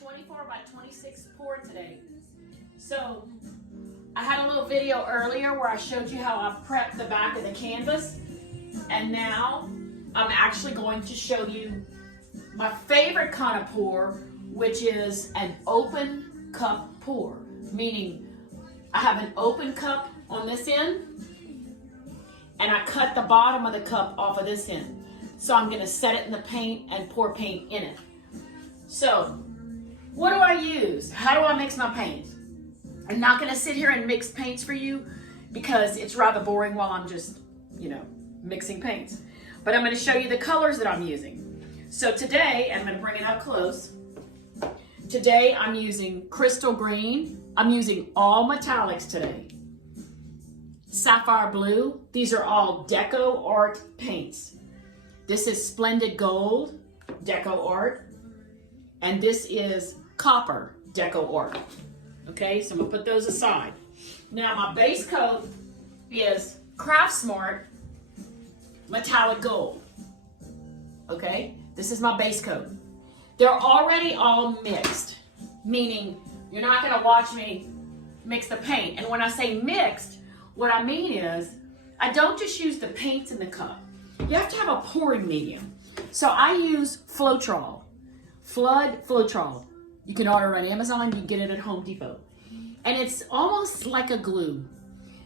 24 by 26 pour today. So I had a little video earlier where I showed you how I prepped the back of the canvas, and now I'm actually going to show you my favorite kind of pour, which is an open cup pour, meaning I have an open cup on this end and I cut the bottom of the cup off of this end. So I'm going to set it in the paint and pour paint in it. So what do I use? How do I mix my paint? I'm not going to sit here and mix paints for you because it's rather boring while I'm just, mixing paints. But I'm going to show you the colors that I'm using. So today, I'm going to bring it up close. Today I'm using crystal green. I'm using all metallics today. Sapphire blue. These are all DecoArt paints. This is Splendid gold, DecoArt. And this is copper, DecoArt. Okay, so I'm gonna put those aside. Now my base coat is CraftSmart metallic gold. Okay, this is my base coat. They're already all mixed, meaning you're not gonna watch me mix the paint. And when I say mixed, what I mean is I don't just use the paints in the cup. You have to have a pouring medium. So I use Floetrol, Floetrol. You can order it on Amazon, you can get it at Home Depot. And it's almost like a glue.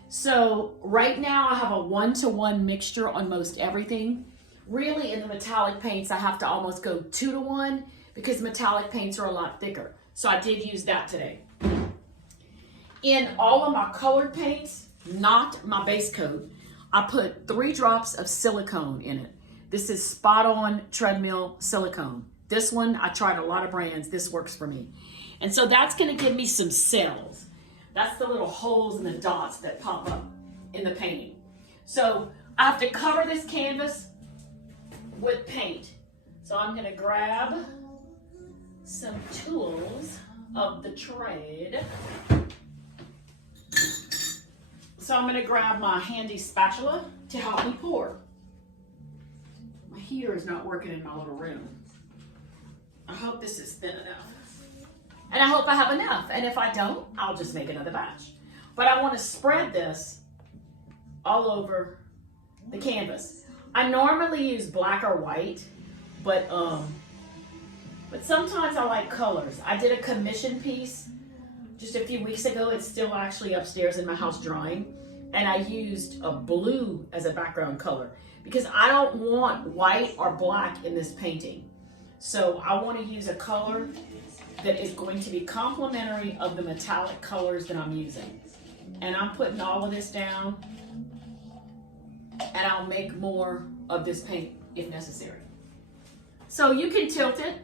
So right now I have a 1-to-1 mixture on most everything. Really in the metallic paints, I have to almost go 2-to-1 because metallic paints are a lot thicker. So I did use that today. In all of my colored paints, not my base coat, I put 3 drops of silicone in it. This is Spot On Treadmill Silicone. This one, I tried a lot of brands. This works for me. And so that's gonna give me some cells. That's the little holes and the dots that pop up in the painting. So I have to cover this canvas with paint. So I'm gonna grab some tools of the trade. So I'm gonna grab my handy spatula to help me pour. My heater is not working in my little room. I hope this is thin enough. And I hope I have enough. And if I don't, I'll just make another batch. But I wanna spread this all over the canvas. I normally use black or white, but sometimes I like colors. I did a commission piece just a few weeks ago. It's still actually upstairs in my house drying. And I used a blue as a background color because I don't want white or black in this painting. So I want to use a color that is going to be complementary of the metallic colors that I'm using. And I'm putting all of this down, and I'll make more of this paint if necessary. So you can tilt it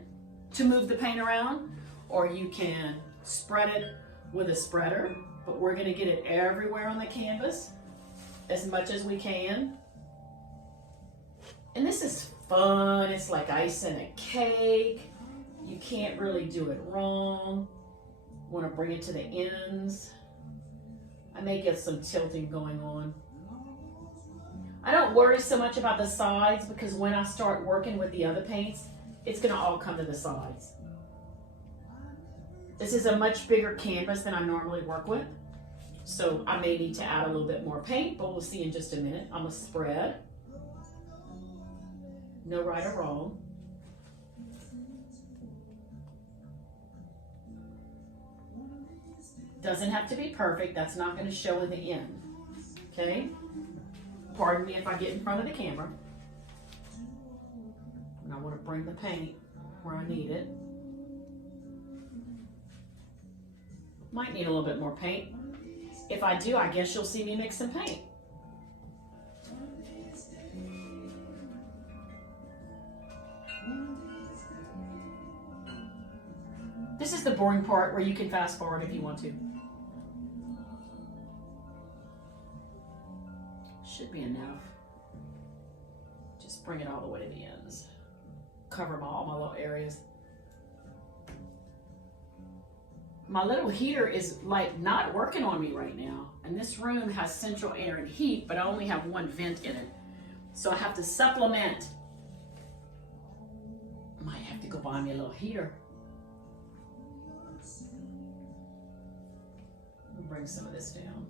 to move the paint around, or you can spread it with a spreader, but we're gonna get it everywhere on the canvas as much as we can. And this is fun. It's like icing a cake. You can't really do it wrong. Want to bring it to the ends. I may get some tilting going on. I don't worry so much about the sides because when I start working with the other paints, it's gonna all come to the sides. This is a much bigger canvas than I normally work with. So I may need to add a little bit more paint, but we'll see in just a minute. I'm gonna spread. No right or wrong. Doesn't have to be perfect. That's not going to show in the end. Okay? Pardon me if I get in front of the camera. And I want to bring the paint where I need it. Might need a little bit more paint. If I do, I guess you'll see me mix some paint. This is the boring part where you can fast forward if you want to. Should be enough. Just bring it all the way to the ends. Cover all my little areas. My little heater is like not working on me right now. And this room has central air and heat, but I only have one vent in it. So I have to supplement. Might have to go buy me a little heater. We'll bring some of this down.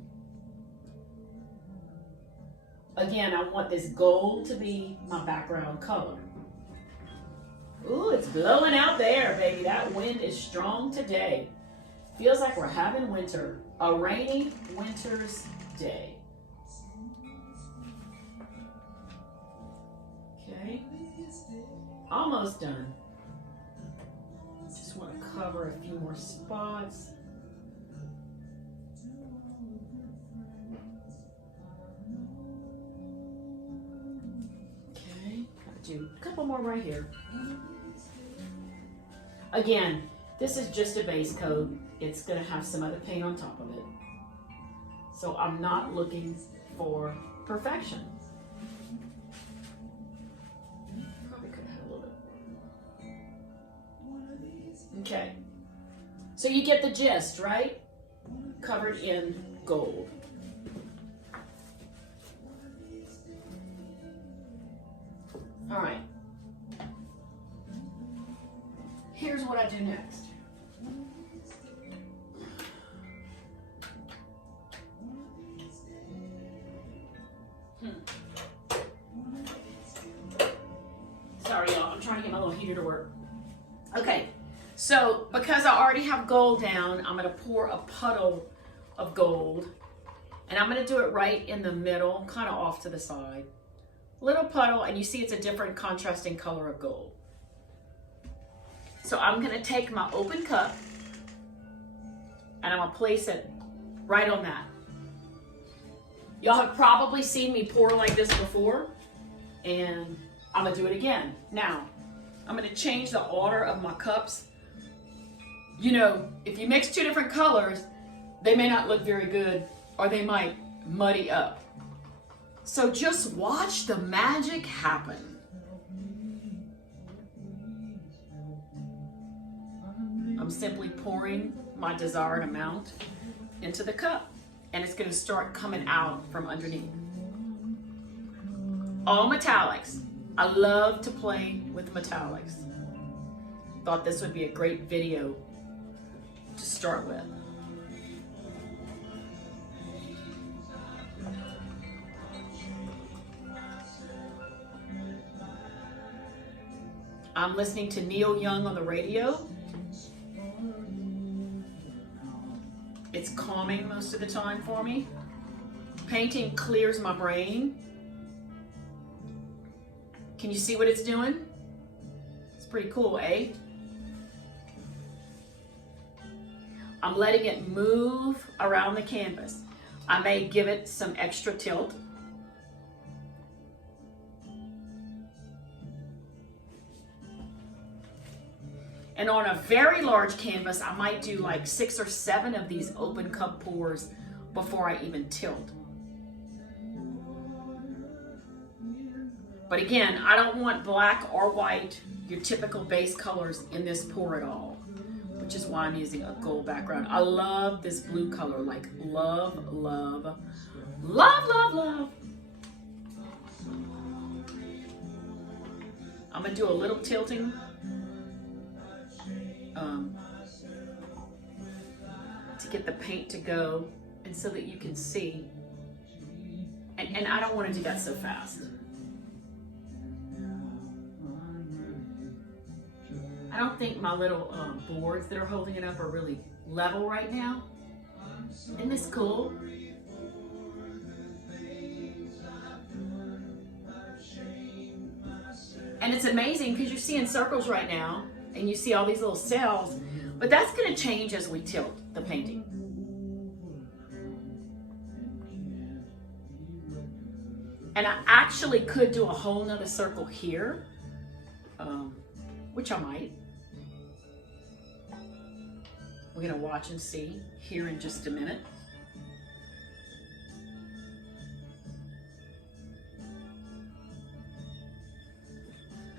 Again, I want this gold to be my background color. Ooh, it's blowing out there, baby. That wind is strong today. Feels like we're having winter. A rainy winter's day. Okay. Almost done. Just want to cover a few more spots. Okay, gotta do a couple more right here. Again, this is just a base coat. It's gonna have some other paint on top of it. So I'm not looking for perfection. Probably could have had a little bit. Okay, so you get the gist, right? Covered in gold. All right. Here's what I do next. Sorry, y'all. I'm trying to get my little heater to work. Okay. So, because I already have gold down, I'm going to pour a puddle of gold. And I'm going to do it right in the middle, kind of off to the side. Little puddle, and you see it's a different contrasting color of gold. So I'm going to take my open cup, and I'm going to place it right on that. Y'all have probably seen me pour like this before, and I'm going to do it again. Now, I'm going to change the order of my cups. You know, if you mix two different colors, they may not look very good, or they might muddy up. So just watch the magic happen. I'm simply pouring my desired amount into the cup, and it's going to start coming out from underneath. All metallics. I love to play with metallics. Thought this would be a great video to start with. I'm listening to Neil Young on the radio. It's calming most of the time for me. Painting clears my brain. Can you see what it's doing? It's pretty cool, eh? I'm letting it move around the canvas. I may give it some extra tilt. And on a very large canvas, I might do like 6 or 7 of these open cup pours before I even tilt. But again, I don't want black or white, your typical base colors in this pour at all, which is why I'm using a gold background. I love this blue color, like love, love, love, love, love. I'm gonna do a little tilting to get the paint to go and so that you can see. And I don't want to do that so fast. I don't think my little boards that are holding it up are really level right now. Isn't this cool? And it's amazing because you're seeing circles right now and you see all these little cells, but that's going to change as we tilt the painting. And I actually could do a whole nother circle here, which I might. We're going to watch and see here in just a minute.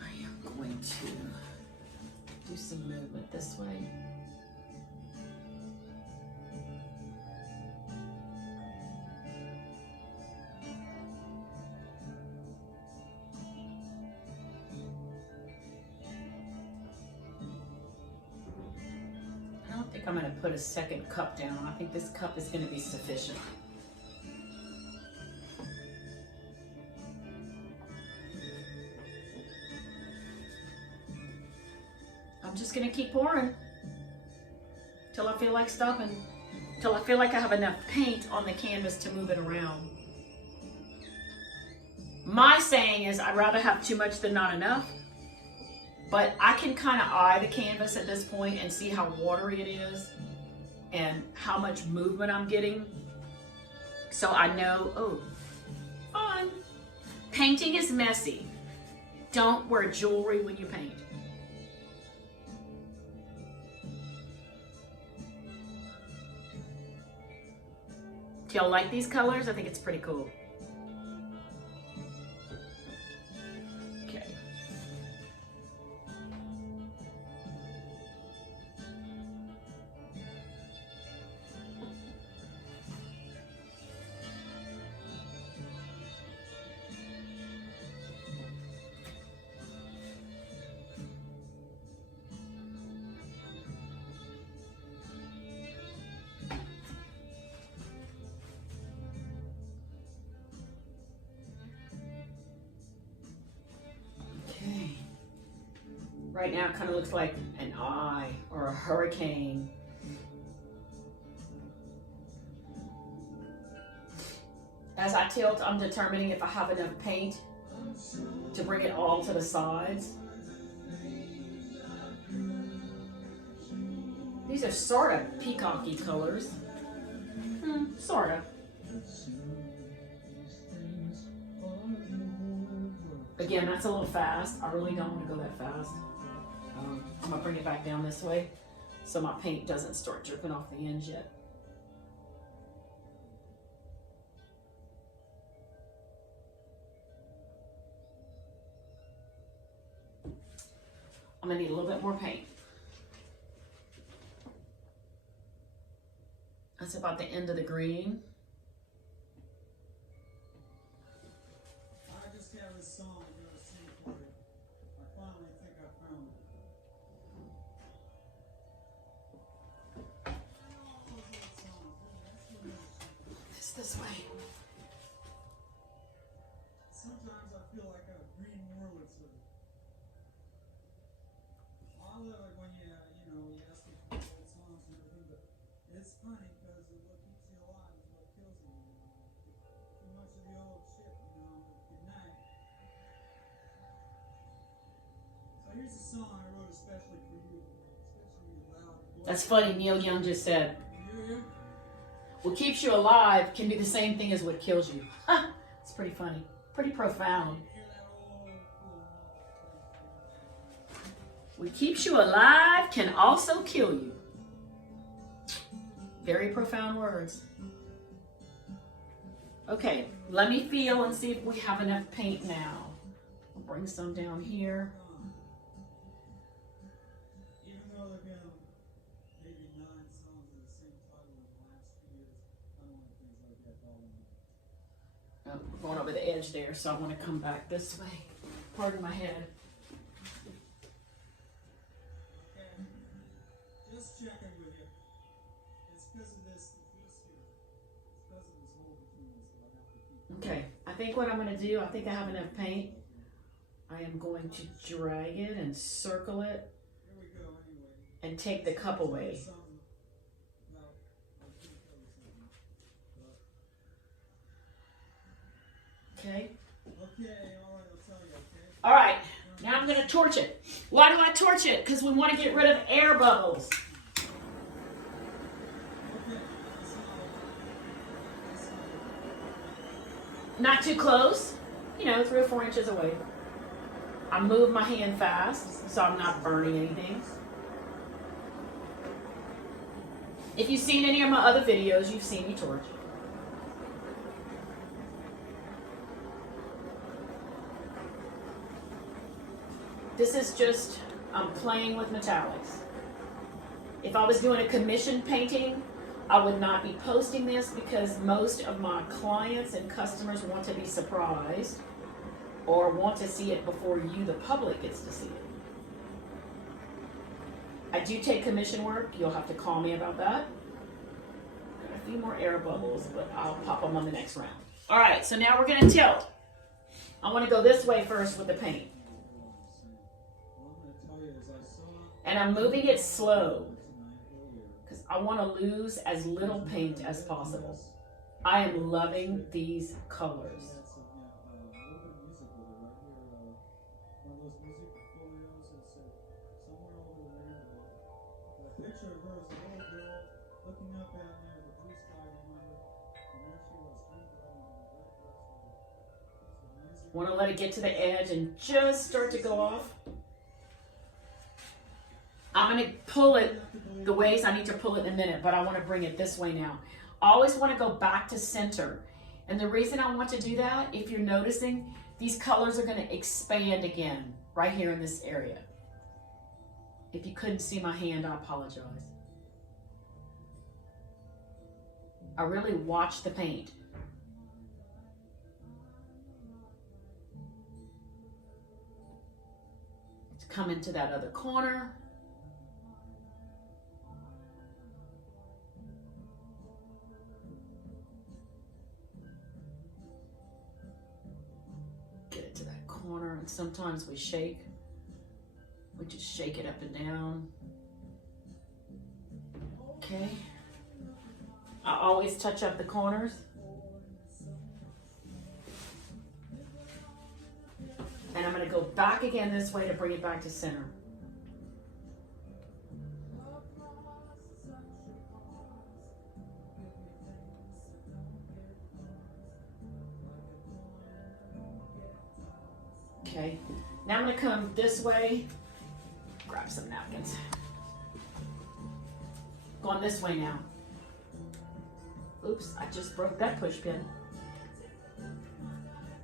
I am going to do some movement this way. think I'm going to put a second cup down. I think this cup is going to be sufficient. I'm just going to keep pouring till I feel like stopping, till I feel like I have enough paint on the canvas to move it around. My saying is I'd rather have too much than not enough, but I can kind of eye the canvas at this point and see how watery it is and how much movement I'm getting. So I know, oh, fun. Painting is messy. Don't wear jewelry when you paint. Do y'all like these colors? I think it's pretty cool. Okay. Right now it kind of looks like an eye or a hurricane. As I tilt, I'm determining if I have enough paint to bring it all to the sides. These are sort of peacocky colors. Sort of. Again, that's a little fast. I really don't want to go that fast. I'm gonna bring it back down this way so my paint doesn't start dripping off the ends yet. I'm gonna need a little bit more paint. That's about the end of the green. I just have this song I'm gonna sing for you. I finally think I found it. It's this way. Sometimes I feel like a green Wurlitzer. I love it when you ask me for old songs and everything, but it's funny because what keeps you alive is what kills you. Too much of the old shit, good night. So here's a song I wrote especially for you, especially loud. That's funny, Neil Young just said, You hear? what keeps you alive can be the same thing as what kills you. It's pretty funny, pretty profound. Hear that old What keeps you alive can also kill you. Very profound words. Okay, let me feel and see if we have enough paint now. I'll bring some down here. Even though there've been maybe 9 songs with the same title in the last few years, I don't want things like that following me. Oh, we're going over the edge there, so I want to come back this way. Pardon my head. Okay, just checking with you. It's because of this piece here. It's because of this hole between us that I have to keep. Okay, I think what I'm going to do, I think I have enough paint. I am going to drag it and circle it Here we go anyway. and take the cup away. Something about, I was gonna tell you something, but Okay. okay, all right, I'll tell you, okay? All right, now I'm going to torch it. Why do I torch it? Because we want to get rid of air bubbles. Okay, that's not Not too close, 3 or 4 inches away. I move my hand fast so I'm not burning anything. If you've seen any of my other videos, you've seen me torch. This is just playing with metallics. If I was doing a commission painting, I would not be posting this because most of my clients and customers want to be surprised or want to see it before you, the public, gets to see it. I do take commission work. You'll have to call me about that. Got a few more air bubbles, but I'll pop them on the next round. All right, so now we're gonna tilt. I wanna go this way first with the paint. And I'm moving it slow because I wanna lose as little paint as possible. I am loving these colors. Want to let it get to the edge and just start to go off. I'm going to pull it the ways I need to pull it in a minute, but I want to bring it this way now. I always want to go back to center. And the reason I want to do that, if you're noticing, these colors are going to expand again right here in this area. If you couldn't see my hand, I apologize. I really watch the paint. Come into that other corner. Get it to that corner, and sometimes we shake. We just shake it up and down. Okay. I always touch up the corners. And I'm going to go back again this way to bring it back to center. Okay, now I'm going to come this way, grab some napkins. Going this way now. Oops, I just broke that push pin.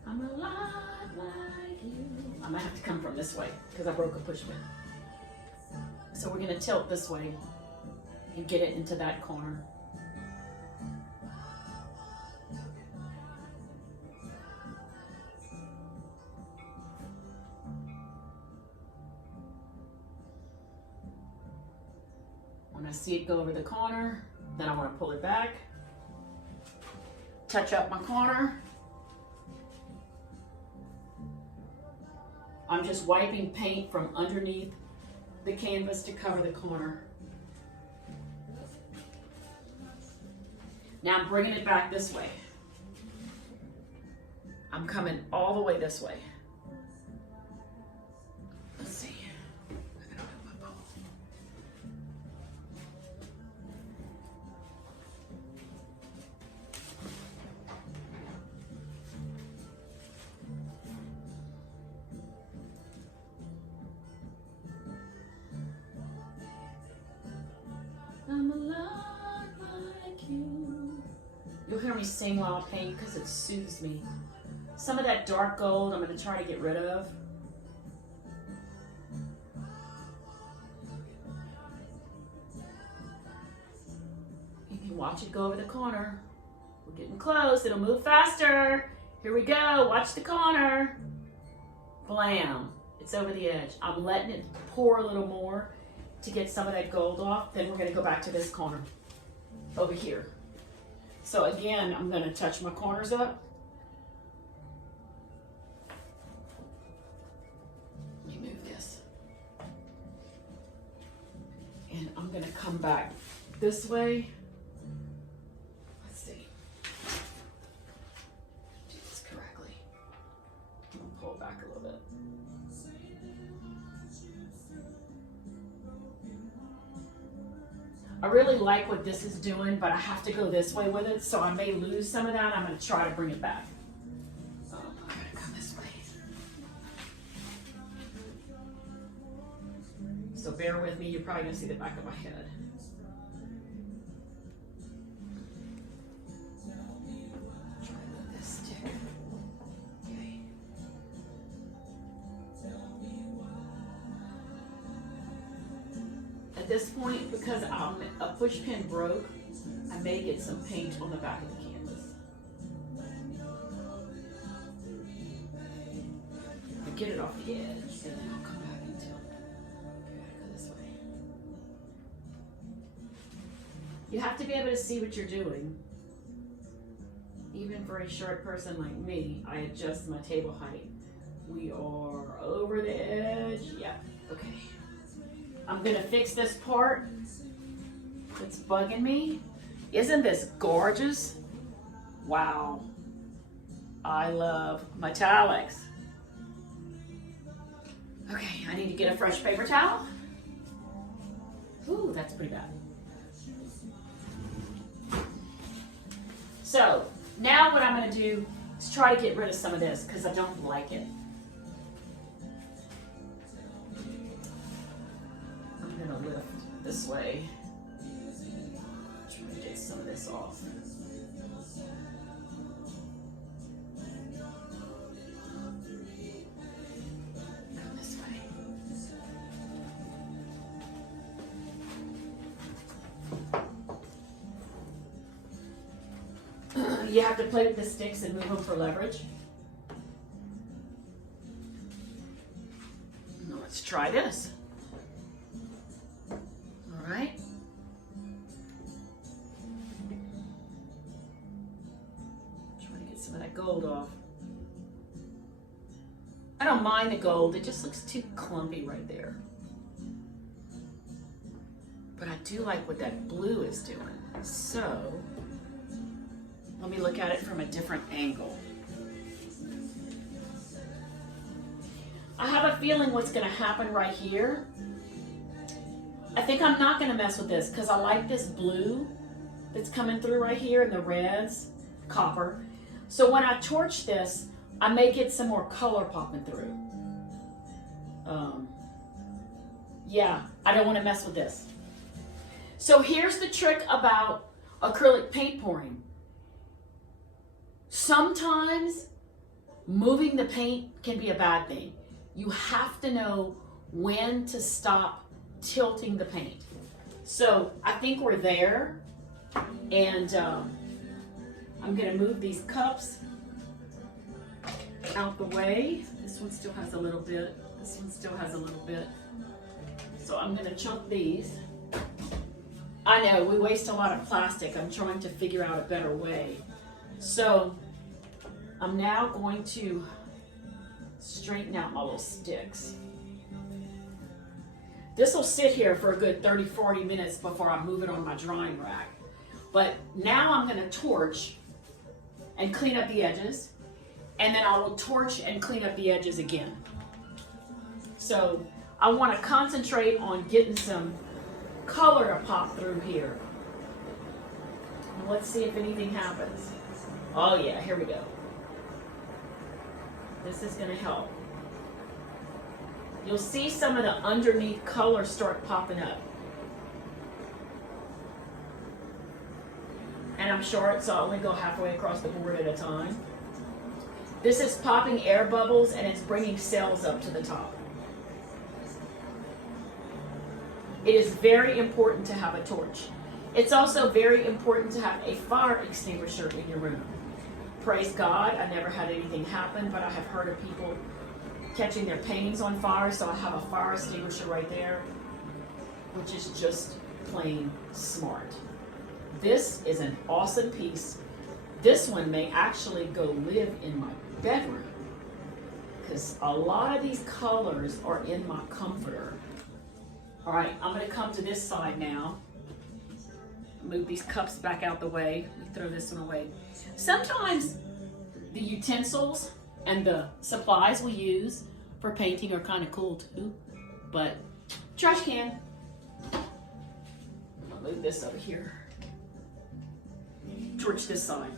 I'm alive like you. I might have to come from this way because I broke a push pin. So we're going to tilt this way and get it into that corner. When I see it go over the corner, then I want to pull it back, touch up my corner. I'm just wiping paint from underneath the canvas to cover the corner. Now I'm bringing it back this way. I'm coming all the way this way. Let's see. I'm alive like you. You'll hear me sing while I paint because it soothes me. Some of that dark gold I'm going to try to get rid of. You can watch it go over the corner. We're getting close. It'll move faster. Here we go. Watch the corner. Blam. It's over the edge. I'm letting it pour a little more to get some of that gold off. Then we're going to go back to this corner over here. So again, I'm going to touch my corners up. Let me move this. And I'm going to come back this way. Let's see. Do this correctly. I'm going to pull it back a little bit. I really like what this is doing, but I have to go this way with it, so I may lose some of that. I'm going to try to bring it back. I'm going to come this way. So bear with me. You're probably going to see the back of my head. Try to let this stick. Okay. At this point, because a push pin broke, I may get some paint on the back of the canvas. I get it off the edge, and then I'll come back and tilt. Okay, I go this way. You have to be able to see what you're doing. Even for a short person like me, I adjust my table height. We are over the edge. Yeah, okay. I'm gonna fix this part that's bugging me. Isn't this gorgeous? Wow. I love metallics. Okay, I need to get a fresh paper towel. Ooh, that's pretty bad. So, now what I'm gonna do is try to get rid of some of this because I don't like it. I'm gonna lift this way. Try to get some of this off. You have to play with the sticks and move them for leverage. Now let's try this. All right. Try to get some of that gold off. I don't mind the gold, it just looks too clumpy right there. But I do like what that blue is doing. So, let me look at it from a different angle. I have a feeling what's gonna happen right here. I think I'm not gonna mess with this because I like this blue that's coming through right here and the reds, copper. So when I torch this, I may get some more color popping through. Yeah, I don't wanna mess with this. So here's the trick about acrylic paint pouring. Sometimes moving the paint can be a bad thing. You have to know when to stop tilting the paint. So I think we're there, and I'm gonna move these cups out the way. This one still has a little bit. This one still has a little bit. So I'm gonna chunk these. I know, we waste a lot of plastic. I'm trying to figure out a better way. So I'm now going to straighten out my little sticks. This will sit here for a good 30-40 minutes before I move it on my drying rack. But now I'm going to torch and clean up the edges, and then I will torch and clean up the edges again. So I want to concentrate on getting some color to pop through here. Let's see if anything happens. Oh yeah, here we go. This is going to help. You'll see some of the underneath color start popping up. And I'm short, so I only go halfway across the board at a time. This is popping air bubbles and it's bringing cells up to the top. It is very important to have a torch. It's also very important to have a fire extinguisher in your room. Praise God, I never had anything happen, but I have heard of people catching their paintings on fire, so I have a fire extinguisher right there, which is just plain smart. This is an awesome piece. This one may actually go live in my bedroom because a lot of these colors are in my comforter. All right, I'm gonna come to this side now. Move these cups back out the way. We throw this one away. Sometimes the utensils and the supplies we use for painting are kind of cool too, but trash can. I'll move this over here. Torch this side.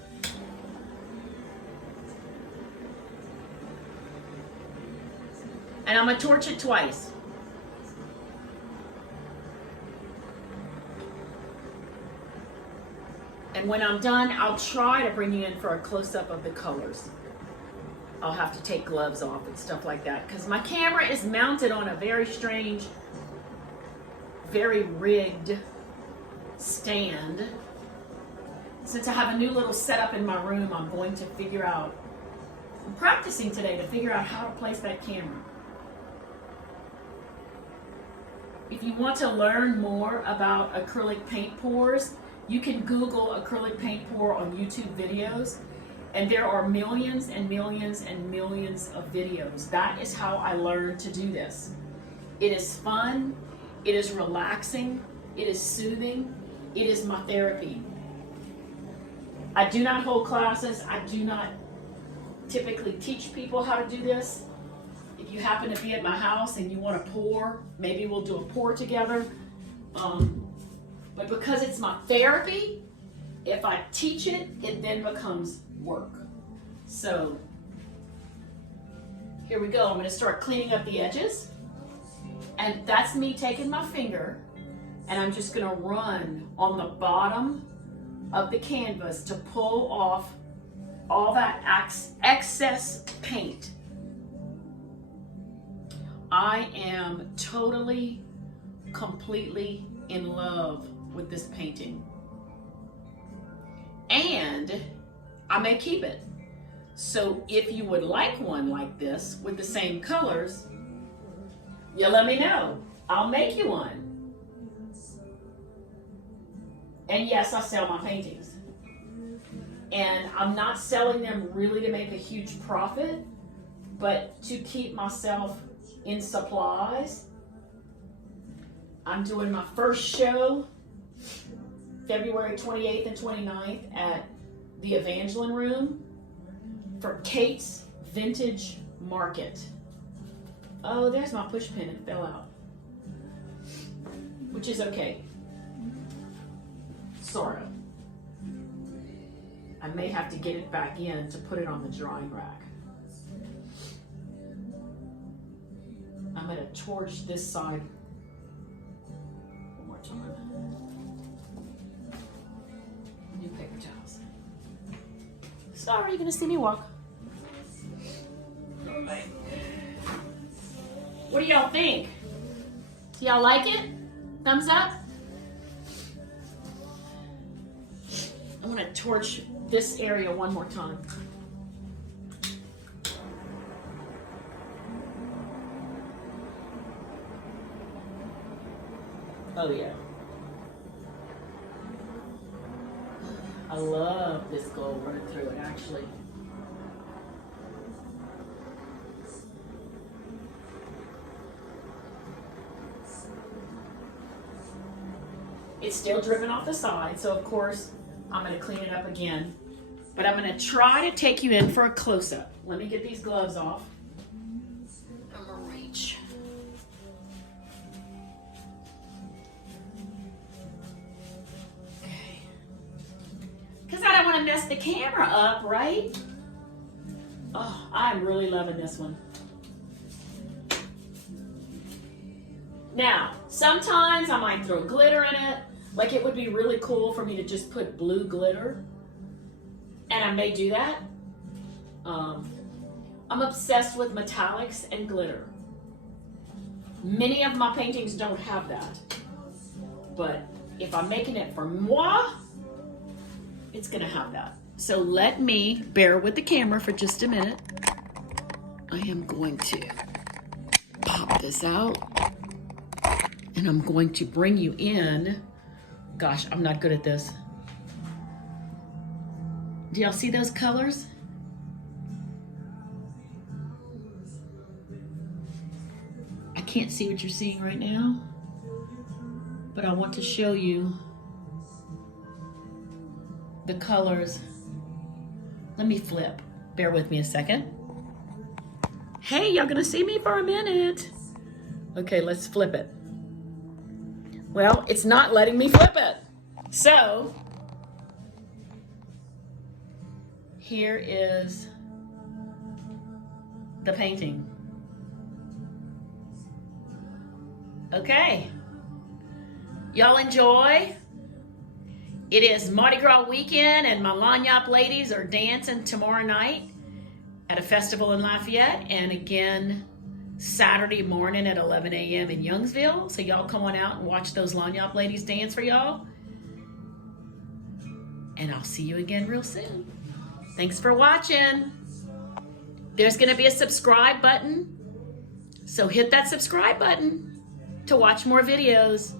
And I'm gonna torch it twice. And when I'm done, I'll try to bring you in for a close-up of the colors. I'll have to take gloves off and stuff like that because my camera is mounted on a very strange, very rigged stand. Since I have a new little setup in my room, I'm going to figure out, I'm practicing today to figure out how to place that camera. If you want to learn more about acrylic paint pours, You can Google acrylic paint pour on YouTube videos, and there are millions and millions and millions of videos. That is how I learned to do this. It is fun, it is relaxing, it is soothing, it is my therapy. I do not hold classes, I do not typically teach people how to do this. If you happen to be at my house and you want to pour, maybe we'll do a pour together. But because it's my therapy, if I teach it, it then becomes work. So here we go. I'm going to start cleaning up the edges. And that's me taking my finger and I'm just going to run on the bottom of the canvas to pull off all that excess paint. I am totally, completely in love with this painting. And I may keep it. So if you would like one like this with the same colors, you let me know. I'll make you one. And yes, I sell my paintings. And I'm not selling them really to make a huge profit, but to keep myself in supplies. I'm doing my first show February 28th and 29th at the Evangeline Room for Kate's Vintage Market. Oh, there's my push pin. It fell out. Which is okay. Sort of. I may have to get it back in to put it on the drying rack. I'm going to torch this side one more time. New paper towels. Sorry, you're going to see me walk. All right. What do y'all think? Do y'all like it? Thumbs up? I'm going to torch this area one more time. Oh yeah. I love this gold running through it actually. It's still dripping off the side, so of course I'm going to clean it up again. But I'm going to try to take you in for a close-up. Let me get these gloves off. I'm going to reach. Okay. Because I don't want to mess the camera up, right? Oh, I'm really loving this one. Now, sometimes I might throw glitter in it. Like it would be really cool for me to just put blue glitter. And I may do that. I'm obsessed with metallics and glitter. Many of my paintings don't have that. But if I'm making it for moi, it's gonna have that. So let me bear with the camera for just a minute. I am going to pop this out. And I'm going to bring you in. Gosh, I'm not good at this. Do y'all see those colors? I can't see what you're seeing right now, but I want to show you the colors. Let me flip. Bear with me a second. Hey, y'all gonna see me for a minute. Okay, let's flip it. Well, it's not letting me flip it. So, here is the painting. Okay. Y'all enjoy. It is Mardi Gras weekend and my Lagniappe ladies are dancing tomorrow night at a festival in Lafayette and again Saturday morning at 11 a.m. in Youngsville. So y'all come on out and watch those Lagniappe ladies dance for y'all. And I'll see you again real soon. Thanks for watching. There's going to be a subscribe button. So hit that subscribe button to watch more videos.